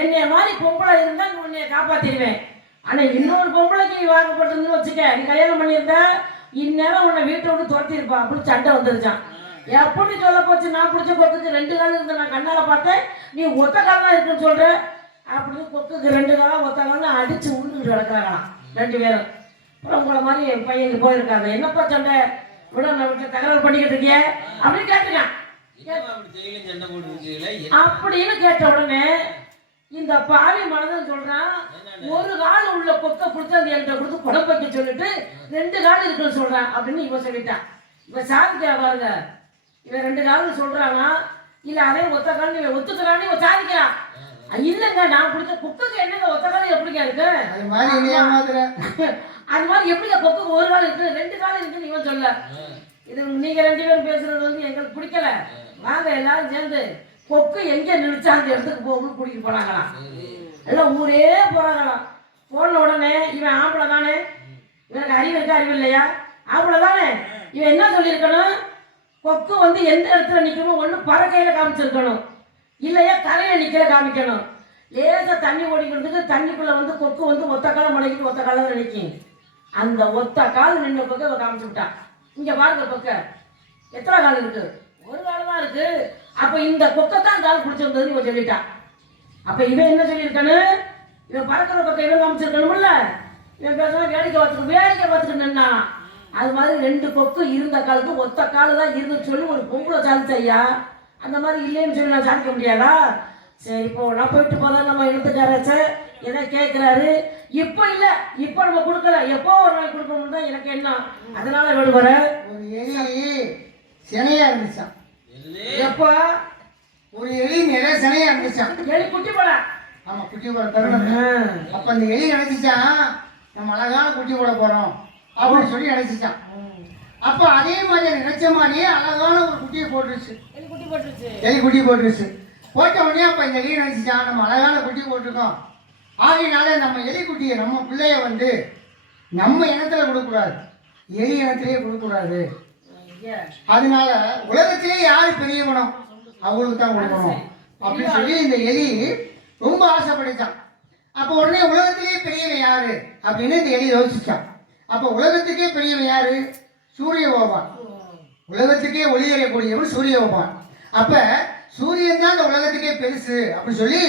என்னைய மாதிரி பொம்பளை இருந்தால் நீ உன்னைய காப்பாற்றிடுவேன். ஆனால் இன்னொரு பொம்பளைக்கு நீ வாங்கப்பட்டிருந்துன்னு வச்சுக்க, நீ கல்யாணம் பண்ணியிருந்தா இந்நேரம் உன்னை வீட்டை விட்டு துரத்திருப்பான் அப்படின்னு சண்டை வந்துருச்சான். எப்படி சொல்ல போச்சு, நான் பிடிச்ச கொக்குக்கு 2 கால் இருந்து நான் கண்ணால் பார்த்தேன், நீ ஒத்த கால் தான் இருக்குன்னு சொல்கிற அப்படின்னு. கொக்குக்கு 2 காலம் ஒத்த காலம் அடித்து உண்டுக்கிட்டு கிடக்கிறாங்களாம் 2 பேரும். அப்புறம் உங்களை மாதிரி என் பையனுக்கு போயிருக்காங்க, என்னப்பா சண்டை விட நான் விட்டு தகவல் பண்ணிக்கிட்டு இருக்கிய அப்படின்னு கேட்டுக்கான். அப்படின்னு கேட்ட உடனே இந்த பாவி மனதன் சொல்றான், ஒரு கால் உள்ள கொக்கை கொடுத்து அந்த என்கிட்ட கொடுத்து குழப்பத்தை சொல்லிட்டு 2 கால் இருக்குன்னு சொல்றான் அப்படின்னு இவன் சொல்லிட்டான். இவன் சாதிக்கா பாருங்க, இவன் 2 கால்னு சொல்றானா இல்ல அதே ஒத்த கால் இவன் ஒத்துக்கிறான்னு இவன் சாதிக்கிறான். இல்லைங்க, நான் பிடிச்ச கொக்குக்கு என்னங்க ஒத்த காலம் எப்படிங்க இருக்கு, அது மாதிரி எப்படிங்க கொக்குக்கு ஒரு கால் இருக்கு 2 கால் இருக்குன்னு இவன் சொல்ல. இது நீங்க 2 பேரும் பேசுறது வந்து எங்களுக்கு பிடிக்கல, வாங்க எல்லாரும் சேர்ந்து கொக்கு எங்க நினைச்சா அந்த இடத்துக்கு போகணும்னு கூட்டிட்டு போனாங்களாம். எல்லாம் ஊரே போறாங்களாம். போன உடனே இவன் ஆம்பளை தானே, இவனுக்கு அறிவு இருக்கா அறிவு இல்லையா, ஆம்பளை தானே, இவன் என்ன சொல்லியிருக்கணும், கொக்கு வந்து எந்த இடத்துல நிற்கணும், ஒன்று பறக்கையில் காமிச்சிருக்கணும், இல்லையா கரையில் நிற்கிற காமிக்கணும். லேசாக தண்ணி ஓடிக்கிறதுக்கு தண்ணிக்குள்ளே வந்து கொக்கு வந்து ஒத்த காலம் முளைக்கிட்டு ஒத்த காலம் நிற்கும். அந்த ஒத்த கால் நின்று கொக்கை இவன் காமிச்சு விட்டான். இங்கே பாருங்க கொக்கை எத்தனை கால் இருக்குது, ஒரு கால் தான் இருக்குது. அப்போ இந்த கொக்கை தான் கால் பிடிச்சிருந்ததுன்னு இவன் சொல்லிட்டான். அப்போ இவன் என்ன சொல்லியிருக்கணும், இவன் பறக்கிற பக்கம் இவன் காமிச்சிருக்கணும்ல, இவன் பேசுனா வேடிக்கை பார்த்துட்டு நின்னா. அது மாதிரி 2 கொக்கு இருந்த காலுக்கு ஒத்த கால் தான் இருந்து சொல்லி ஒரு பொம்பளை சாதிச்சு ஐயா. அந்த மாதிரி இல்லைன்னு சொல்லி நான் சாதிக்க முடியாதா? சரி இப்போ நான் போயிட்டு போகிறேன், நம்ம எழுத்துக்காராச்ச எதை கேட்குறாரு. இப்போ இல்லை, இப்போ நம்ம கொடுக்கல, எப்போ ஒரு நாள் கொடுக்கணும்னு தான் எனக்கு என்ன. அதனால விடுவர ஒரு எலி சினையா இருந்துச்சான். எப்போ ஒரு எலி நிறைய சினையா இருந்துச்சான். எலி குட்டி போட. ஆமா, குட்டி போட தருணம். அப்ப அந்த எலி நினைச்சிச்சான் நம்ம அழகான குட்டி போட போறோம் அப்படின்னு சொல்லி நினைச்சிச்சான். அப்ப அதே மாதிரி நினைச்ச மாதிரியே அழகான ஒரு குட்டியை போட்டுருச்சு. எலி குட்டி போட்டுருச்சு. போட்ட உடனே அப்ப இந்த எலி நினைச்சிச்சான் நம்ம அழகான குட்டி போட்டிருக்கோம், ஆகினால நம்ம எலி குட்டியை நம்ம பிள்ளைய வந்து நம்ம இனத்துல கொடுக்கக்கூடாது, எலி இனத்திலேயே கொடுக்கக்கூடாது. அதனால உலகத்திலே யாரு பெரியவனோ அவங்களுக்கு தான் கொடுக்கணும் அப்படின்னு சொல்லி இந்த எலி ரொம்ப ஆசைப்பட்டுச்சான். அப்போ உடனே உலகத்திலே பெரியவன் யாரு அப்படின்னு இந்த எலி யோசிச்சான். அப்போ உலகத்துக்கே பெரியவன் யாரு? சூரிய பகவான். உலகத்துக்கே ஒளியறக்கூடியவன் சூரிய பகவான். அப்ப சூரியன் தான் இந்த உலகத்துக்கே பெருசு அப்படின்னு சொல்லி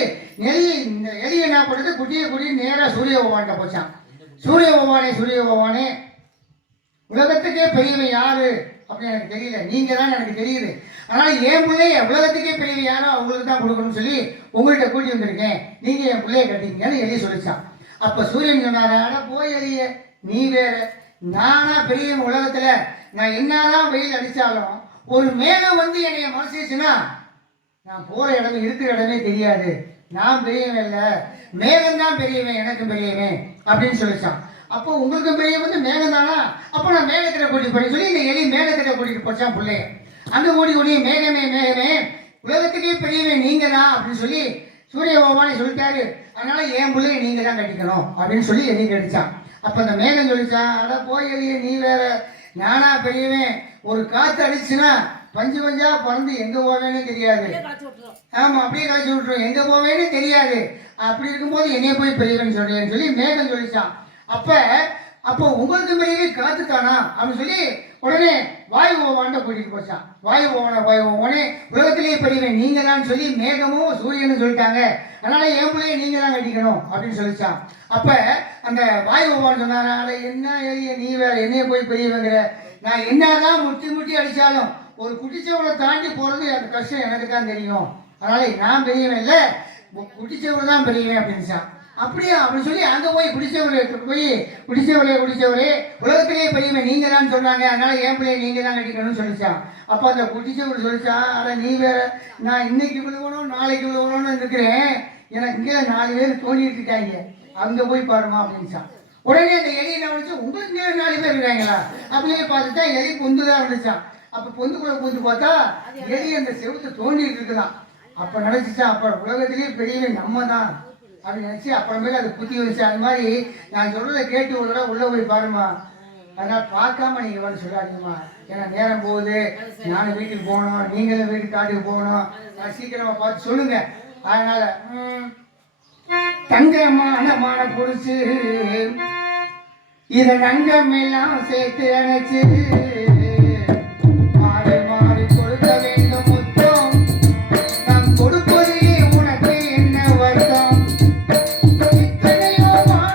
இந்த எலி என்ன பண்ணுறது, குட்டியை குட்டி நேராக சூரிய பகவான்கிட்ட போச்சான். சூரிய பகவானே உலகத்துக்கே பெரியவன் யாரு அப்படின்னு எனக்கு தெரியல, நீங்க தான் எனக்கு தெரியுது. அதனால என் பிள்ளைய உலகத்துக்கே பெரியவன் யாரோ அவங்களுக்கு தான் கொடுக்கணும்னு சொல்லி உங்கள்கிட்ட கூட்டி வந்திருக்கேன், நீங்க என் பிள்ளைய கட்டிங்கன்னு எலி சொல்லிச்சான். அப்ப சூரியன் சொன்னாரு, அட போய் எலிய, நீ வேற, நானா பெரியவன் உலகத்துல, நான் என்னதான் வெயில் அடிச்சாலும் ஒரு மேகம் வந்து என்னைய மறைச்சிச்சுன்னா நான் போற இடமே இருக்கிற இடமே தெரியாது, நான் பெரியவன் இல்லை, மேகம் தான் பெரியவன், எனக்கு பெரியவன் அப்படின்னு சொல்லிச்சான். அப்போ உங்களுக்கு பெரிய வந்து மேகம் தானா, அப்போ நான் மேகத்திட்ட கூட்டிட்டு போறேன்னு சொல்லி இந்த எலி மேகத்திட்ட கூட்டிட்டு போச்சான் பிள்ளைய. அங்கே ஓடி மேகமே உலகத்துக்கே பெரியவன் நீங்க தான் அப்படின்னு சொல்லி சூரிய பகவானே சொல்லிட்டாரு, அதனால என் பிள்ளைய நீங்க தான் கட்டிக்கணும் அப்படின்னு சொல்லி எலி கடிச்சான். அப்போ அந்த மேகம் சொல்லிச்சான், அட போய் எலிய, நீ வேற, நானா பெரியவன், ஒரு காற்று அடிச்சுன்னா பஞ்சு பஞ்சா பறந்து எங்க போவேன்னு தெரியாது, ஆமா அப்படியே கழிச்சு விட்டுரும், எங்க போவேன்னு தெரியாது, அப்படி இருக்கும்போது என்னைய போய் பெரியவன் சொல்றேன்னு சொல்லி மேகம் சொல்லிச்சான். அப்போ உங்களுக்கு பெரியவே காத்து தானா அப்படின்னு சொல்லி உடனே வாயு பகவான்கிட்ட கூட்டிட்டு போச்சான். வாயு பகவானே உலகத்திலேயே பெரியவன் நீங்க தான் சொல்லி மேகமும் சூரியனும் சொல்லிட்டாங்க, அதனால என் பிள்ளைய நீங்க தான் கட்டிக்கணும் அப்படின்னு சொல்லிச்சான். அப்ப அந்த வாயு பகவான் சொன்னார, என்ன எலிய நீ வேற, என்னைய போய் பெரியவங்கிற, நான் என்னதான் முட்டி அடிச்சாலும் ஒரு குட்டிச்சவரை தாண்டி போறது அந்த கஷ்டம் எனக்கு தான் தெரியும், அதனால நான் பெரியவன் இல்லை, குட்டிச்சவரை தான் பெரியவன் அப்படின்னுச்சான். அப்படியா அப்படின்னு சொல்லி அங்கே போய் குடிச்சவரே உலகத்திலேயே பெரியவன் நீங்க தான் சொன்னாங்க, அதனால என் பிள்ளைய நீங்க தான் கட்டிக்கணும்னு சொல்லிச்சான். அப்போ அந்த குடிச்சவர் சொல்லிச்சான், அட நீ வேற, நான் இன்னைக்கு விழுவணும் நாளைக்கு விழுவணும்னு இருக்கிறேன், எனக்கு இங்கே 4 பேர் தோண்டிட்டு இருக்காங்க, அங்கே போய் பாருமா அப்படின்னுச்சான். உடனே அந்த எலி என்ன பண்ணிச்சு, உங்களுக்கு இங்கே 4 பேர் இருக்காங்களா அப்படின்னு பார்த்துட்டா எலி பொந்து தான் இருந்துச்சான். அப்போ பொந்துக்குள்ள பூந்து பார்த்தா எலி அந்த செவுத்தை தோண்டிட்டு இருக்குதான். அப்போ நினைச்சிச்சான், அப்போ உலகத்திலேயே பெரியவன் நம்ம தான் அப்படின்னு நினச்சி அப்புறமேல அது புத்தி வச்சு, அது மாதிரி நான் சொல்றதை கேட்டு ஒரு தடவை உள்ளே போய் பாருமா, அதனால் பார்க்காம நீங்கள் வந்து சொல்லாதீங்கம்மா, ஏன்னா நேரம் போகுது, நானும் வீட்டுக்கு போகணும், நீங்களும் வீட்டுக்கு காட்டுக்கு போகணும், சீக்கிரமாக பார்த்து சொல்லுங்க. அதனால தங்கமான பொடிச்சு இதை ரங்கம் எல்லாம் சேர்த்து அணைச்சு மாறி மாறி கொடுக்க வேண்டும் முத்தம், நாம் கொடுப்பதே உனக்கு என்ன வருத்தம், no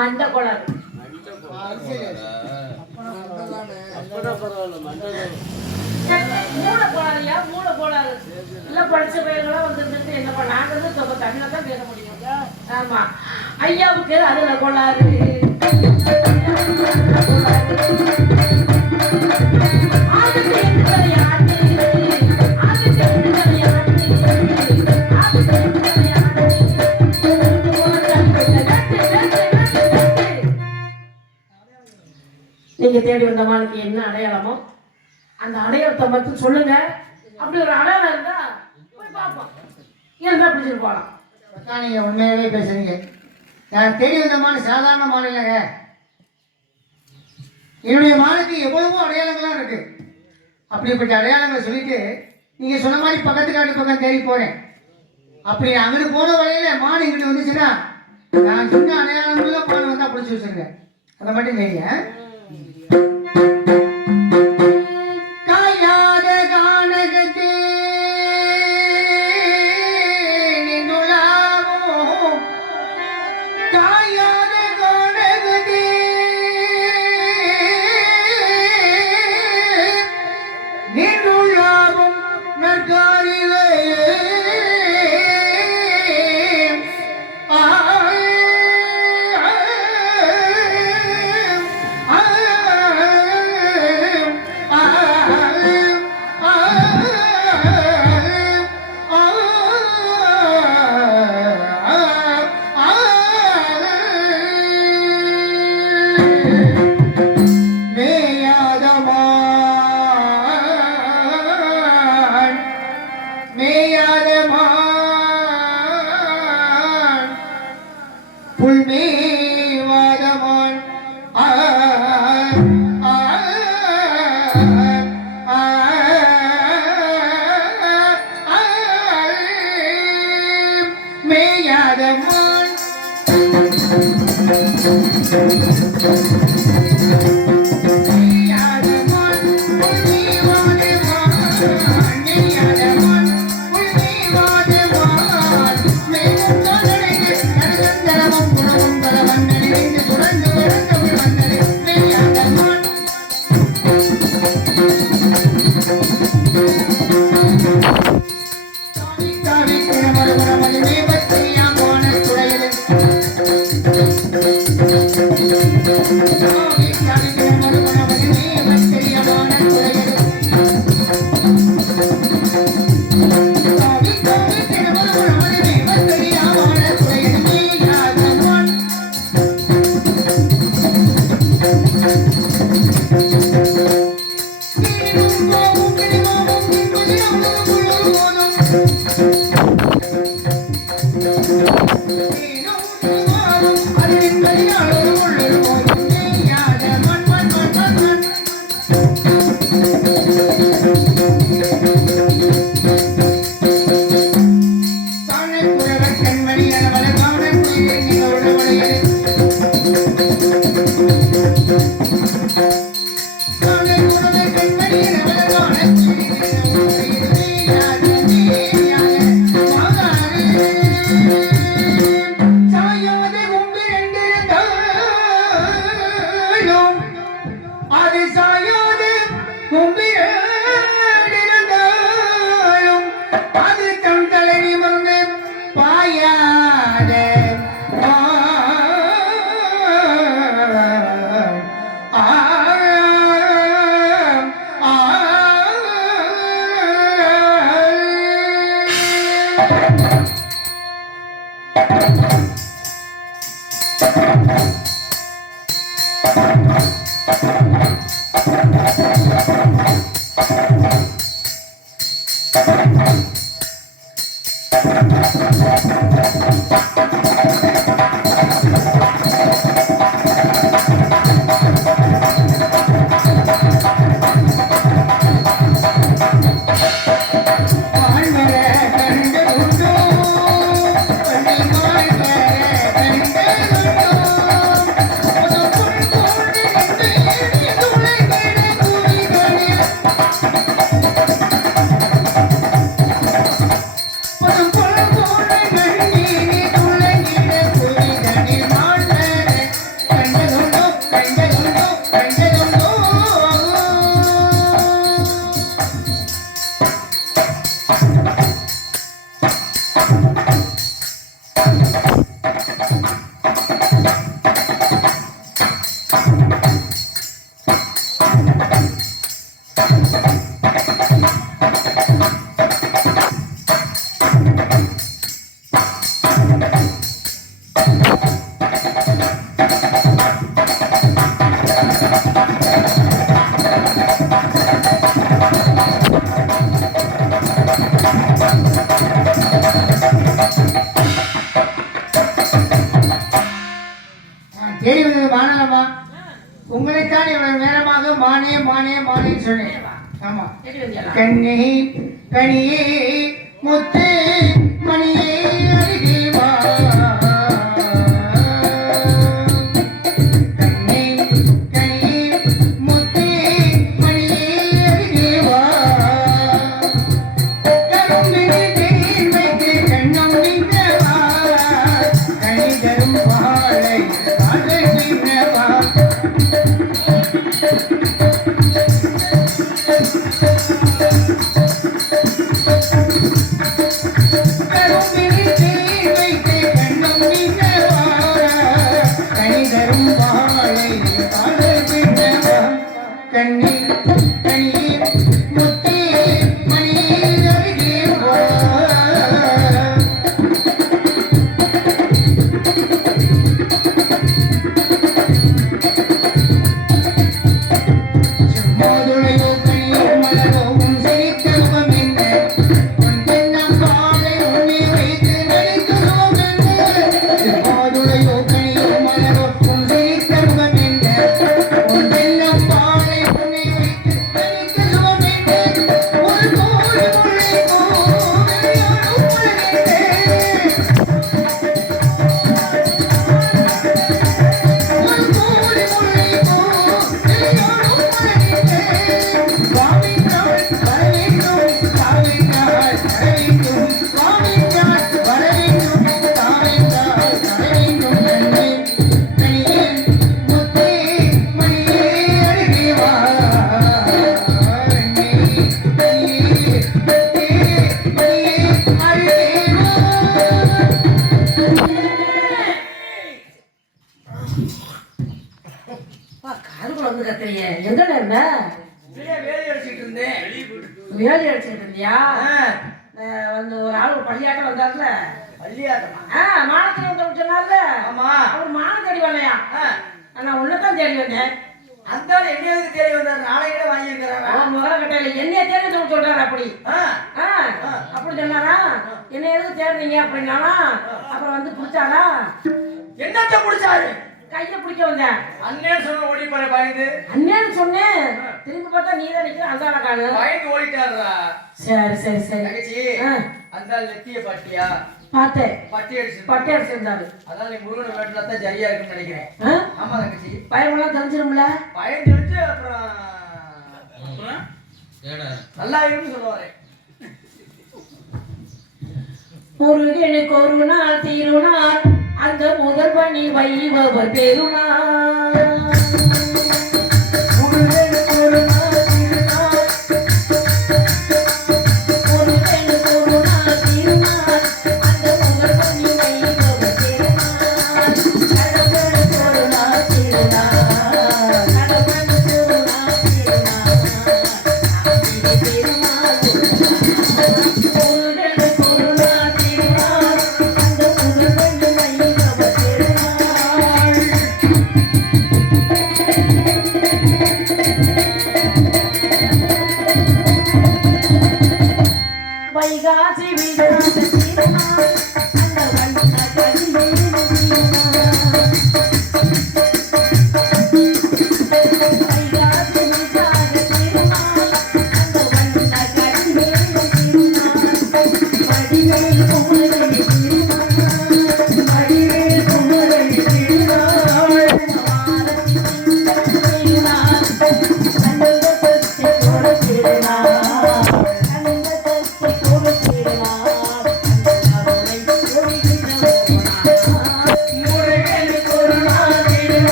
மண்டை கோளாறு. மூளை கோளாறுயா, மூளை கோளாறு. எல்லாம் படிச்ச பயிர்களா வந்துட்டு என்ன பண்ண, நாங்க வந்து தமிழ தான் பேச முடியும். ஆமா, ஐயாவுக்கு அதுல கோளாறு. நீங்க தேடி வந்த மானுக்கு என்ன அடையாளமோ அந்த அடையாளத்தை மட்டும் சொல்லுங்க. அப்படி ஒரு அடையாளம் இருந்தா போய் பார்ப்போம், இருந்தா பிடிச்சிட்டு போகலாம். நீங்க உண்மையாவே பேசுறீங்க. நான் தேடி வந்த மான் சாதாரண மான் இல்லைங்க. என்னுடைய மானுக்கு எவ்வளவோ அடையாளங்கள்லாம் இருக்கு. அப்படிப்பட்ட அடையாளங்களை சொல்லிட்டு நீங்க சொன்ன மாதிரி பக்கத்து காட்டு பக்கம் தேடி போறேன். அப்படி அங்கிட்டு போன வழியில மான் இங்கிட்டு வந்துச்சுன்னா நான் சொன்ன அடையாளங்கள்ல மான் வந்தா பிடிச்சி வச்சிருங்க. அதை மட்டும் தெரியுங்க. தேடி வந்தது மானலம்மா. உங்களைத்தான் இவ்வளவு நேரமாக மானே மானே மானேன்னு சொன்னேன். ஆமா. கண்ணே கனியே முத்து மணியே அருகே வா. கண்ணே கனியே முத்து மணியே அருகே வா. கரும்பினை தேன் வைத்து கண்ணம் நின்றவா. கனி தரும் வாழை காதல் நின்றவா. வேலி அடிச்சுட்டு இருந்தியா? வந்து ஒரு ஆள் பள்ளியாட்டம் வந்தார்ல. பள்ளியாட்டமா? மானத்துல வந்து சொன்னார்ல. ஆமா. அவர் மானம் தேடி வரலையா? நான் உன்னதான் தேடி வந்தேன். அந்த என்னையாவது தேடி வந்தார். நாளைக்கு வாங்கியிருக்கிறாரா? முதல்ல கட்டையில என்னைய தேடி சொல்றாரு. அப்படி அப்படி சொன்னாரா? என்ன எதுக்கு தேடுறீங்க அப்படின்னானா? அப்புறம் வந்து பிடிச்சாரா? என்னத்த பிடிச்சாரு? கைய பிடிக்க வந்தேன். அண்ணன் சொன்ன ஓடி போற பயந்து. அண்ணன் சொன்னேன். திரும்பி பார்த்தா நீ தான் நிக்கிற. அந்த காணு பயந்து ஓடிட்டாரா? சரி சரி சரி. தங்கச்சி அந்த நெத்திய பாட்டியா? பார்த்தேன். பட்டி அடிச்சிருந்தாரு. அதான் நீ முருகனை வேட்டல தான் சரியா இருக்குன்னு நினைக்கிறேன். ஆமா தங்கச்சி. பயமெல்லாம் தெரிஞ்சிரும்ல. பயம் தெரிஞ்சு அப்புறம் நல்லா இருக்குன்னு சொல்லுவாரு. முருகனுக்கு ஒரு நாள் திருநாள், அந்த முதல் பணி வைபவர் பெருநாள். முருகனுக்கு ஒரு நாள் திருநாள், முருகனுக்கு ஒரு நாள் திருநாள், அந்த முதல் பணி வைபவர் பெருநாள். கடவுளுக்கு ஒரு நாள் திருநாள், கடவுளுக்கு ஒரு நாள் திருநாள், பெருநாள் முருகனுக்கு ஒரு நாள் திருநாள், அந்த முதல் பணி வைபவர் பெருநாள்.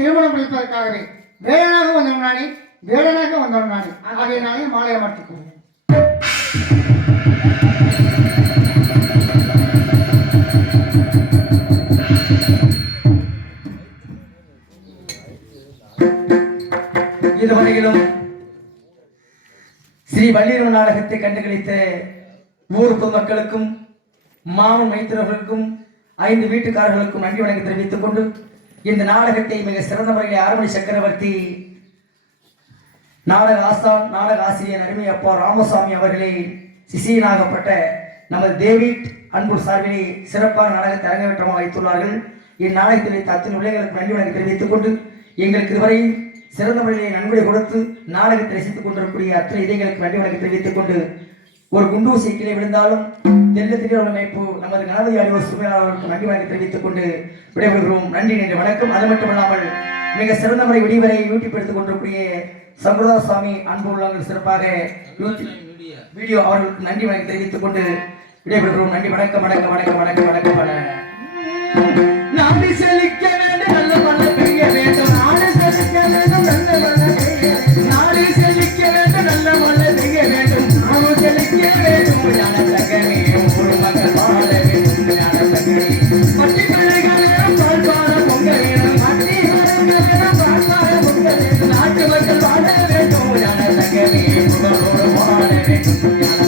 திருமணம் முடிப்பதற்காகவே வேடனாக வந்தவன் நானே, வேடனாக வந்தவன் நானே. ஆகையினாலே மாலை அமர்த்திக்கொள்வேன். இதுவரையிலும் ஸ்ரீ வள்ளிரவு நாடகத்தை கண்டுகளித்த ஊர் பொதுமக்களுக்கும் மாமன் மைத்திரர்களுக்கும் 5 வீட்டுக்காரர்களுக்கும் நன்றி வணக்கம் தெரிவித்துக் கொண்டு இந்த நாடகத்தை மிக சிறந்த முறையில் ஆரமணி சக்கரவர்த்தி நாடக ஆசான் நாடக ஆசிரியர் அருமை அப்பா ராமசாமி அவர்களே சிசியனாகப்பட்ட நமது டேவிட் அன்பு சார்பிலே சிறப்பான நாடகத்தை அரங்கேற்றமாக வைத்துள்ளார்கள். இந்நாடகத்தில் வைத்த அத்தனை உலகளுக்கு நன்றி வணக்கம் தெரிவித்துக் கொண்டு எங்களுக்கு இதுவரை சிறந்த முறையிலே நன்கொடை கொடுத்து நாடகத்தை ரசித்துக் கொண்டிருக்கக்கூடிய அத்தனை இதயங்களுக்கு நன்றி வணக்கம் தெரிவித்துக் கொண்டு ஒரு குண்டூசி கீழே விழுந்தாலும் தெல்ல திடீர் அமைப்பு நமது கணபதி ஆடியோர் சுமையாளர்களுக்கு நன்றி வணக்கம் தெரிவித்துக் கொண்டு விடைபெறுகிறோம். நன்றி நன்றி வணக்கம். அது மட்டுமல்லாமல் மிக சிறந்த முறை விடிவரை யூடியூப் எடுத்துக் கொண்டிருக்கூடிய சம்பிரதாய சுவாமி அன்பு உள்ளவர்கள் சிறப்பாக வீடியோ அவர்களுக்கு நன்றி வணக்கம் தெரிவித்துக் கொண்டு விடைபெறுகிறோம். நன்றி வணக்கம் வணக்கம் வணக்கம் வணக்கம் வணக்கம் நாடு செழிக்க வேண்டும் நல்ல மழை பெய்ய வேண்டும் நாடு செழிக்க வேண்டும் நல்ல மழை பெய்ய நாடு செழிக்க வேண்டும் நல்ல மழை பெய்ய வேண்டும் நாடு செழிக்க வேண்டும் ஞான சங்கமே ஒரு மக்கள் வாழ வேண்டும் ஞான சங்கமே பட்டி பிள்ளைகள் பால் பாட பொங்க வேணும் பட்டி பிள்ளைகள் பால் பாட பொங்க வேண்டும் நாட்டு மக்கள் வாழ வேண்டும் ஞான சங்கமே புகழோடு வாழ வேண்டும் ஞான